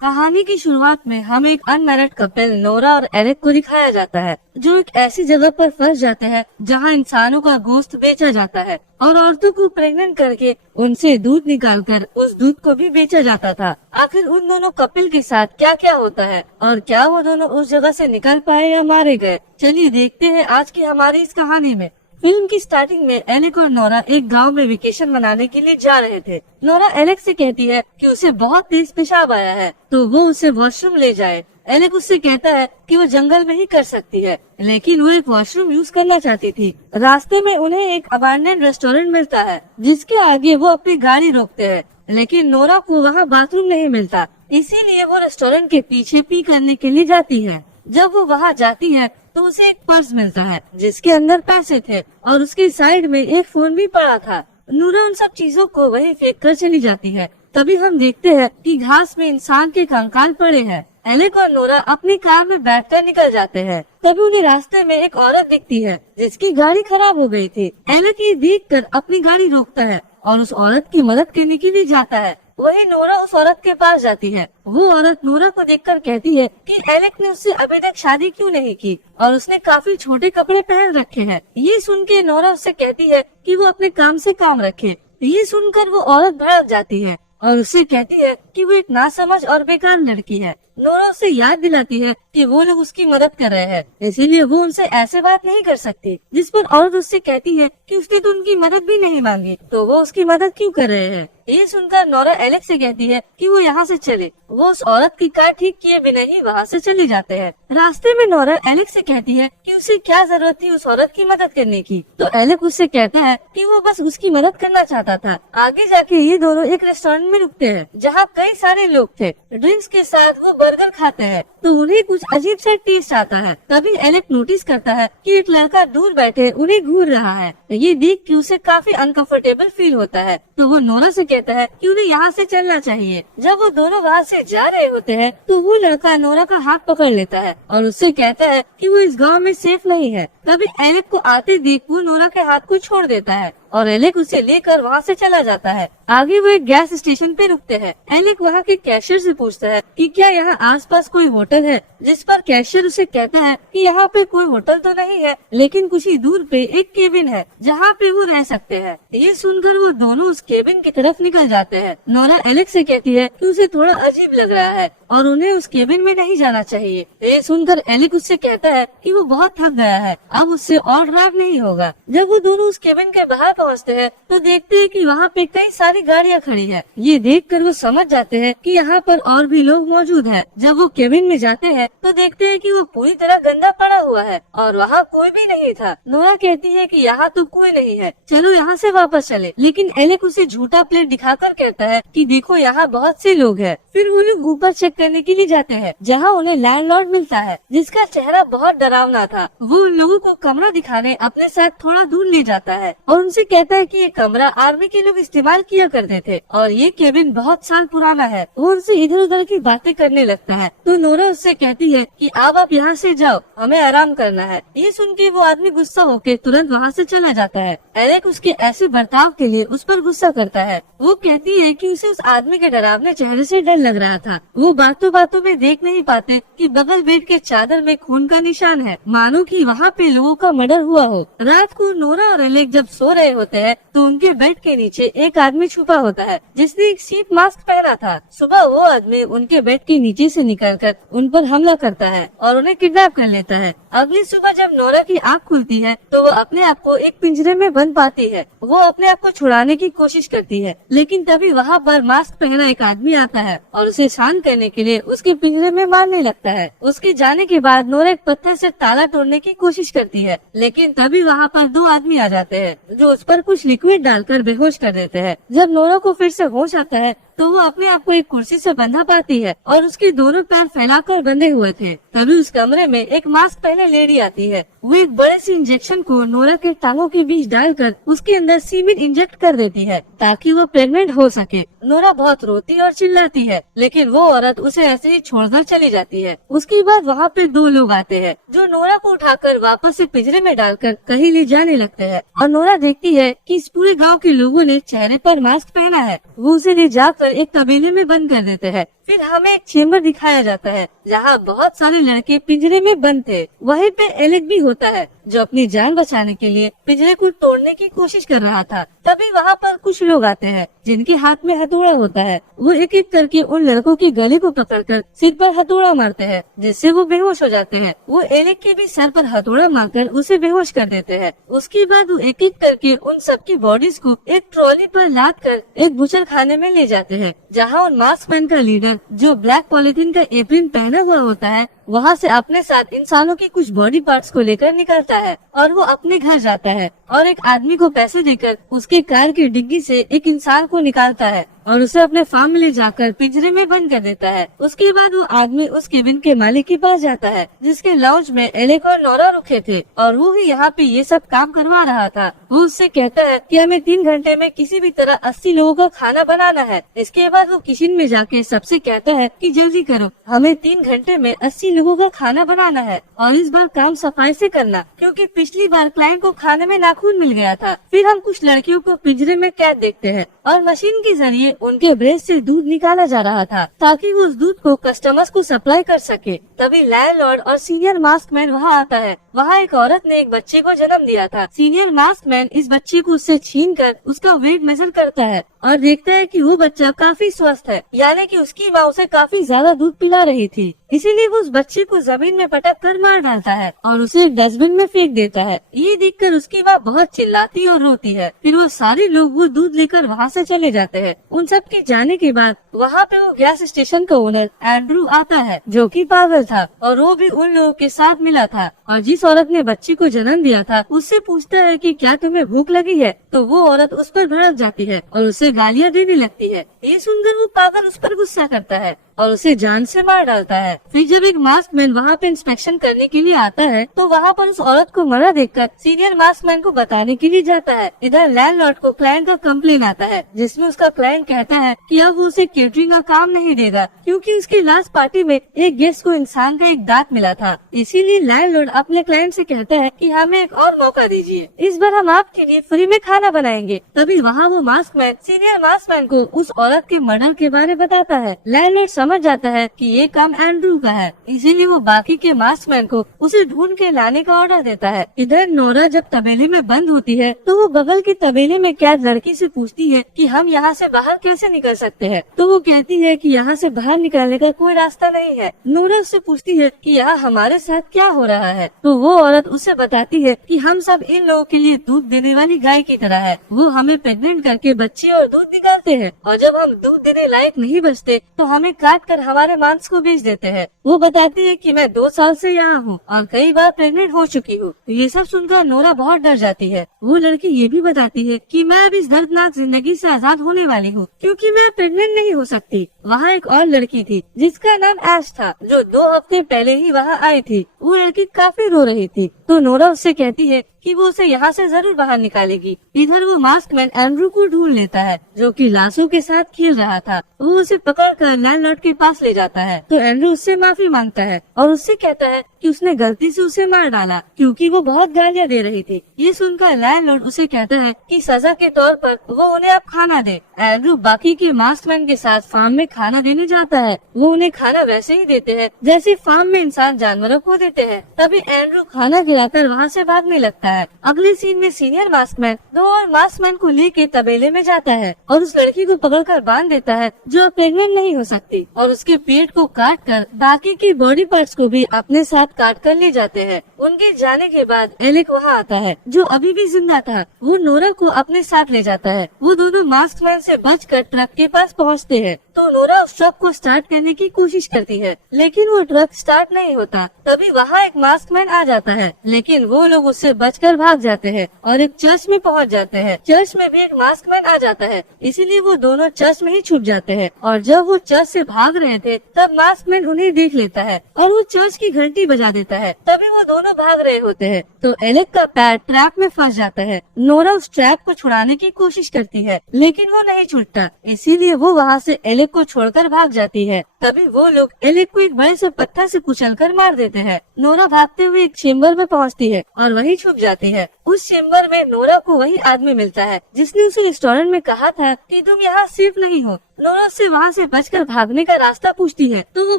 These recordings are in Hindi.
कहानी की शुरुआत में हमें एक अनमैरिड कपल नोरा और एरिक को दिखाया जाता है, जो एक ऐसी जगह पर फंस जाते हैं जहां इंसानों का गोश्त बेचा जाता है और औरतों को प्रेग्नेंट करके उनसे दूध निकालकर उस दूध को भी बेचा जाता था। आखिर उन दोनों कपल के साथ क्या क्या होता है और क्या वो दोनों उस जगह से निकल पाए या मारे गए, चलिए देखते हैं आज की हमारी इस कहानी में। फिल्म की स्टार्टिंग में एलेक और नोरा एक गांव में वेकेशन मनाने के लिए जा रहे थे। नोरा एलेक से कहती है कि उसे बहुत तेज पेशाब आया है तो वो उसे वॉशरूम ले जाए। एलेक उससे कहता है कि वो जंगल में ही कर सकती है, लेकिन वो एक वॉशरूम यूज करना चाहती थी। रास्ते में उन्हें एक अबैंडन्ड रेस्टोरेंट मिलता है जिसके आगे वो अपनी गाड़ी रोकते हैं, लेकिन नोरा को वहाँ बाथरूम नहीं मिलता, इसीलिए वो रेस्टोरेंट के पीछे पी करने के लिए जाती है। जब वो वहाँ जाती है तो उसे एक पर्स मिलता है जिसके अंदर पैसे थे और उसके साइड में एक फोन भी पड़ा था। नोरा उन सब चीजों को वहीं फेंक कर चली जाती है। तभी हम देखते हैं कि घास में इंसान के कंकाल पड़े हैं। एलेक और नोरा अपनी कार में बैठकर निकल जाते हैं। तभी उन्हें रास्ते में एक औरत दिखती है जिसकी गाड़ी खराब हो गई थी। एलेक ये देखकर अपनी गाड़ी रोकता है और उस औरत की मदद करने के लिए जाता है। वही नोरा उस औरत के पास जाती है। वो औरत नोरा को देखकर कहती है कि एलेक ने उससे अभी तक शादी क्यों नहीं की और उसने काफी छोटे कपड़े पहन रखे हैं। ये सुन के नोरा उससे कहती है कि वो अपने काम से काम रखे। ये सुनकर वो औरत भड़क जाती है और उससे कहती है कि वो एक नासमझ और बेकार लड़की है। नोरा उसे याद दिलाती है कि वो लोग उसकी मदद कर रहे हैं, इसीलिए वो उनसे ऐसे बात नहीं कर सकती। जिस पर औरत उससे कहती है कि उसने तो उनकी मदद भी नहीं मांगी, तो वो उसकी मदद क्यों कर रहे हैं। ये सुनकर नोरा एलेक से कहती है कि वो यहाँ से चले। वो उस औरत की कार ठीक किए बिना ही वहाँ से चले जाते हैं। रास्ते में नोरा एलेक से कहती है कि उसे क्या जरूरत थी उस औरत की मदद करने की, तो एलेक उससे कहता है कि वो बस उसकी मदद करना चाहता था। आगे जाके ये दोनों एक रेस्टोरेंट में रुकते हैं जहाँ कई सारे लोग थे। ड्रिंक्स के साथ वो बर्गर खाते हैं तो उन्हें कुछ अजीब सा टेस्ट आता है। तभी एलेक नोटिस करता है कि एक लड़का दूर बैठे उन्हें घूर रहा है। ये देख के उसे काफी अनकंफर्टेबल फील होता है, तो वो नोरा से कहता है कि उन्हें यहाँ से चलना चाहिए। जब वो दोनों वहाँ से जा रहे होते हैं तो वो लड़का नोरा का हाथ पकड़ लेता है और उससे कहता है कि वो इस गांव में सेफ नहीं है। तभी एलेक को आते देख वो नोरा के हाथ को छोड़ देता है और एलेक उसे लेकर वहाँ से चला जाता है। आगे वो एक गैस स्टेशन पे रुकते हैं। एलेक वहाँ के कैशियर से पूछता है कि क्या यहाँ आसपास कोई होटल है, जिस पर कैशियर उसे कहता है कि यहाँ पे कोई होटल तो नहीं है, लेकिन कुछ ही दूर पे एक केबिन है जहाँ पे वो रह सकते हैं। ये सुनकर वो दोनों उस केबिन की तरफ निकल जाते हैं। नोरा एलेक से कहती है कि उसे थोड़ा अजीब लग रहा है और उन्हें उस केबिन में नहीं जाना चाहिए। ये सुनकर एलेक उससे कहता है कि वो बहुत थक गया है, अब उससे और ड्राइव नहीं होगा। जब वो दोनों उस केबिन के बाहर पहुँचते हैं तो देखते हैं कि वहाँ पे कई सारी गाड़ियाँ खड़ी है। ये देखकर वो समझ जाते हैं कि यहाँ पर और भी लोग मौजूद हैं। जब वो केबिन में जाते हैं तो देखते हैं कि वो पूरी तरह गंदा पड़ा हुआ है और वहाँ कोई भी नहीं था। नोरा कहती है कि यहाँ तो कोई नहीं है, चलो यहाँ से वापस चले। लेकिन एलेक उसे झूठा प्लेट दिखाकर कहता है कि देखो यहाँ बहुत से लोग हैं। फिर वो लोग ऊपर चेक करने के लिए जाते हैं जहाँ उन्हें लैंडलॉर्ड मिलता है जिसका चेहरा बहुत डरावना था। वो उन लोगों को कमरा दिखाने अपने साथ थोड़ा दूर ले जाता है और उनसे कहता है कि ये कमरा आर्मी के लोग इस्तेमाल किया करते थे और ये केबिन बहुत साल पुराना है। वो उनसे इधर उधर की बातें करने लगता है तो नोरा उससे कहती है कि अब आप यहाँ से जाओ, हमें आराम करना है। ये सुन के वो आदमी गुस्सा होकर तुरंत वहाँ से चला जाता है। एलेक उसके ऐसे बर्ताव के लिए उस पर गुस्सा करता है। वो कहती है कि उसे उस आदमी के डरावने चेहरे से डर लग रहा था। वो बातों बातों में देख नहीं पाते कि बगल बेड के चादर में खून का निशान है, मानो कि वहाँ पे लोगों का मर्डर हुआ हो। रात को नोरा और एलेक जब सो रहे होते हैं तो उनके बेड के नीचे एक आदमी छुपा होता है जिसने एक शीट मास्क पहना था। सुबह वो आदमी उनके बेड के नीचे से निकलकर उन पर हमला करता है और उन्हें किडनैप कर लेता है। अगली सुबह जब नोरा की आँख खुलती है तो वो अपने आप को एक पिंजरे में बंद पाती है। वो अपने आप को छुड़ाने की कोशिश करती है, लेकिन तभी वहाँ पर मास्क पहना एक आदमी आता है और उसे शांत करने के लिए उसके पिंजरे में मारने लगता है। उसके जाने के बाद नोरा एक पत्थर से ताला तोड़ने की कोशिश करती है, लेकिन तभी वहाँ पर दो आदमी आ जाते हैं जो उस पर कुछ लिक्विड डालकर बेहोश कर देते हैं। जब नोरा को फिर से होश आता है तो वो अपने आप को एक कुर्सी से बंधा पाती है और उसके दोनों पैर फैलाकर बंधे हुए थे। तभी उस कमरे में एक मास्क पहने लेडी आती है। वो एक बड़े से इंजेक्शन को नोरा के टांगों के बीच डालकर उसके अंदर सीमेंट इंजेक्ट कर देती है ताकि वो प्रेग्नेंट हो सके। नोरा बहुत रोती और चिल्लाती है, लेकिन वो औरत उसे ऐसे ही छोड़कर चली जाती है। उसके बाद वहाँ पे दो लोग आते हैं जो नोरा को उठाकर वापस से पिंजरे में डालकर कहीं ले जाने लगते हैं और नोरा देखती है कि इस पूरे गाँव के लोगों ने चेहरे पर मास्क पहना है। वो उसे ले जाकर एक तबेले में बंद कर देते हैं। फिर हमें एक चेम्बर दिखाया जाता है जहाँ बहुत सारे लड़के पिंजरे में बंद थे। वहीं पे एलेक भी होता है जो अपनी जान बचाने के लिए पिंजरे को तोड़ने की कोशिश कर रहा था। तभी वहाँ पर कुछ लोग आते हैं जिनके हाथ में हथौड़ा होता है। वो एक एक करके उन लड़कों के गले को पकड़कर सिर पर हथौड़ा मारते हैं जिससे वो बेहोश हो जाते हैं। वो एलेक के भी सर पर हथौड़ा मारकर उसे बेहोश कर देते हैं। उसके बाद वो एक एक करके उन सबकी बॉडीज को एक ट्रॉली पर लाद कर एक बुचर खाने में ले जाते हैं जहाँ उन मास्कमैन का लीडर जो ब्लैक पॉलिथीन का एप्रिन पहना हुआ होता है वहाँ से अपने साथ इंसानों के कुछ बॉडी पार्ट्स को लेकर निकलता है और वो अपने घर जाता है और एक आदमी को पैसे देकर उसके कार की डिग्गी से एक इंसान को निकालता है और उसे अपने फार्म में ले जाकर पिंजरे में बंद कर देता है। उसके बाद वो आदमी उस केबिन के मालिक के पास जाता है जिसके लाउंज में एलेक और नोरा रुके थे और वो ही यहाँ पे ये सब काम करवा रहा था। वो उससे कहता है कि हमें 3 घंटे में किसी भी तरह 80 लोगों का खाना बनाना है। इसके बाद वो किचन में जाके सबसे कहता है कि जल्दी करो, हमें 3 घंटे में 80 लोगों का खाना बनाना है और इस बार काम सफाई से करना क्योंकि पिछली बार क्लाइंट को खाने में नाखून मिल गया था। फिर हम कुछ लड़कियों को पिंजरे में कैद देखते हैं और मशीन के जरिए उनके ब्रेस्ट से दूध निकाला जा रहा था ताकि वो उस दूध को कस्टमर्स को सप्लाई कर सके। तभी लैंडलॉर्ड और सीनियर मास्कमैन वहाँ आता है। वहाँ एक औरत ने एक बच्चे को जन्म दिया था। सीनियर मास्कमैन इस बच्चे को उससे छीन कर उसका वेट मेजर करता है और देखता है कि वो बच्चा काफी स्वस्थ है, यानी कि उसकी माँ उसे काफी ज्यादा दूध पिला रही थी। इसीलिए वो उस बच्चे को जमीन में पटक कर मार डालता है और उसे एक डस्टबिन में फेंक देता है। ये देखकर उसकी माँ बहुत चिल्लाती और रोती है। फिर वो सारे लोग वो दूध लेकर वहाँ से चले जाते हैं। उन सब के जाने के बाद वहाँ पे वो गैस स्टेशन का ओनर एंड्रू आता है जो कि पागल था और वो भी उन लोगों के साथ मिला था और जिस औरत ने बच्चे को जन्म दिया था उससे पूछता है कि क्या तुम्हें भूख लगी है, तो वो औरत उस पर भड़क जाती है और उसे गालियाँ देने लगती है। ये सुनकर वो पागल उस पर गुस्सा करता है और उसे जान से मार डालता है। फिर जब एक मास्कमैन वहाँ पे इंस्पेक्शन करने के लिए आता है तो वहाँ पर उस औरत को मरा देखकर सीनियर मास्कमैन को बताने के लिए जाता है। इधर लैंडलॉर्ड को क्लाइंट का कंप्लेन आता है जिसमें उसका क्लाइंट कहता है कि अब वो उसे केटरिंग का काम नहीं देगा क्योंकि उसकी लास्ट पार्टी में एक गेस्ट को इंसान का एक दांत मिला था। इसीलिए लैंडलॉर्ड अपने क्लाइंट से कहता है कि हमें एक और मौका दीजिए, इस बार हम आपके लिए फ्री में खाना बनाएंगे। तभी वहाँ वो मास्कमैन सीनियर मास्कमैन को उस औरत के मर्डर के बारे में बताता है। लैंडलॉर्ड समझ जाता है कि ये काम एंड्रू का है, इसीलिए वो बाकी के मास्कमैन को उसे ढूंढ के लाने का ऑर्डर देता है। इधर नोरा जब तबेले में बंद होती है तो वो बगल के तबेले में कैद लड़की से पूछती है कि हम यहाँ से बाहर कैसे निकल सकते हैं, तो वो कहती है कि यहाँ से बाहर निकलने का कोई रास्ता नहीं है। नोरा उससे पूछती है कि यहाँ हमारे साथ क्या हो रहा है, तो वो औरत उसे बताती है कि हम सब इन लोगों के लिए दूध देने वाली गाय की तरह है। वो हमें प्रेग्नेंट करके बच्चे और दूध निकालते हैं और जब हम दूध देने लायक नहीं बचते तो हमें काट कर हमारे मांस को बेच देते हैं। वो बताती है कि मैं 2 साल से यहाँ हूँ और कई बार प्रेग्नेंट हो चुकी हूँ। ये सब सुनकर नोरा बहुत डर जाती है। वो लड़की ये भी बताती है कि मैं अब इस दर्दनाक जिंदगी से आजाद होने वाली हूँ क्योंकि मैं प्रेग्नेंट नहीं हो सकती। वहाँ एक और लड़की थी जिसका नाम ऐश था जो 2 हफ्ते पहले ही वहाँ आई थी। वो लड़की काफी रो रही थी तो नोरा उससे कहती है कि वो उसे यहाँ से जरूर बाहर निकालेगी। इधर वो मास्कमैन एंड्रू को ढूंढ लेता है जो कि लाशों के साथ खेल रहा था। वो उसे पकड़कर लैंडलॉर्ड के पास ले जाता है तो एंड्रू उससे माफी मांगता है और उससे कहता है कि उसने गलती से उसे मार डाला क्योंकि वो बहुत गालियाँ दे रही थी। ये सुनकर लैंडलॉर्ड उसे कहता है कि सजा के तौर पर वो उन्हें अब खाना दे। एंड्रू बाकी के मास्कमैन के साथ फार्म में खाना देने जाता है। वो उन्हें खाना वैसे ही देते हैं जैसे फार्म में इंसान जानवरों को देते हैं। तभी एंड्रू खाना गिराकर वहाँ से भागने लगता है। अगले सीन में सीनियर मास्कमैन 2 और मास्कमैन को लेके तबेले में जाता है और उस लड़की को पकड़कर बांध देता है जो प्रेग्नेंट नहीं हो सकती और उसके पेट को काट कर बाकी की बॉडी पार्ट्स को भी अपने साथ काट कर ले जाते हैं। उनके जाने के बाद एलेक वहाँ आता है जो अभी भी जिंदा था। वो नोरा को अपने साथ ले जाता है। वो दोनों मास्कमैन से बचकर ट्रक के पास पहुँचते हैं तो नोरा उस ट्रक को स्टार्ट करने की कोशिश करती है लेकिन वो ट्रक स्टार्ट नहीं होता। तभी वहाँ एक मास्कमैन आ जाता है लेकिन वो लोग उससे बचकर भाग जाते हैं और एक चर्च में पहुँच जाते हैं। चर्च में भी एक मास्कमैन आ जाता है इसीलिए वो दोनों चर्च में ही छुप जाते हैं और जब वो चर्च से भाग रहे थे तब मास्कमैन उन्हें देख लेता है और वो चर्च की घंटी बजा देता है। तभी वो दोनों भाग रहे होते हैं तो एलेक का पैर ट्रैप में फंस जाता है। नोरा उस ट्रैप को छुड़ाने की कोशिश करती है लेकिन वो नहीं छूटता, इसीलिए वो वहाँ से एलेक को छोड़कर भाग जाती है। तभी वो लोग एलेक को एक बड़े से पत्थर से कुचलकर मार देते हैं। नोरा भागते हुए एक चेम्बर में पहुँचती है और वहीं छुप जाती है। उस चेम्बर में नोरा को वही आदमी मिलता है जिसने उसे रेस्टोरेंट में कहा था कि तुम यहाँ सेफ नहीं हो, नोरा उससे वहाँ से बचकर भागने का रास्ता पूछती है तो वो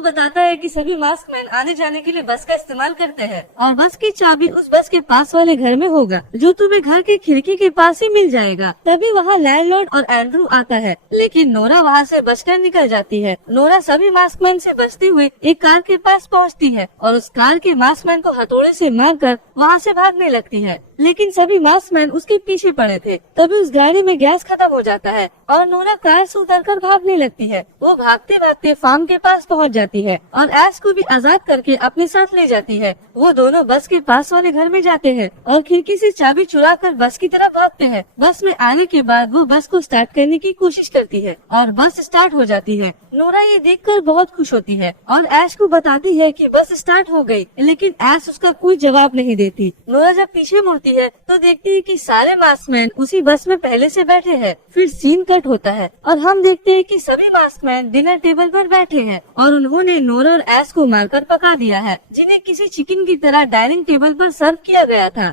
बताता है कि सभी मास्कमैन आने जाने के लिए बस का इस्तेमाल करते हैं और बस की चाबी उस बस के पास वाले घर में होगा जो तुम्हें घर की खिड़की के पास ही मिल जाएगा। तभी वहाँ लैंडलॉर्ड और एंड्रू आता है, लेकिन नोरा वहाँ से बचकर निकल जाती है। नोरा सभी मास्कमैन से बचते हुए एक कार के पास पहुँचती है और उस कार के मास्कमैन को हथौड़े से मारकर वहाँ से भागने लगती है, लेकिन सभी मास्कमैन उसके पीछे पड़े थे। तभी उस गाड़ी में गैस खत्म हो जाता है और नोरा कार से उतरकर भागने लगती है। वो भागते भागते फार्म के पास पहुंच जाती है और ऐश को भी आजाद करके अपने साथ ले जाती है। वो दोनों बस के पास वाले घर में जाते हैं और खिड़की से चाबी चुराकर बस की तरफ भागते हैं। बस में आने के बाद वो बस को स्टार्ट करने की कोशिश करती है और बस स्टार्ट हो जाती है। नोरा ये देखकर बहुत खुश होती है और ऐश को बताती है कि बस स्टार्ट हो गई, लेकिन ऐश उसका कोई जवाब नहीं देती। नोरा जब पीछे मुड़ती है तो देखती है कि सारे मास्कमैन उसी बस में पहले से बैठे हैं। फिर सीन कट होता है और हम देखते हैं कि सभी मास्कमैन डिनर टेबल पर बैठे हैं और उन्होंने नोरा और ऐश को मारकर पका दिया है, जिन्हें किसी चिकन की तरह डाइनिंग टेबल पर सर्व किया गया था।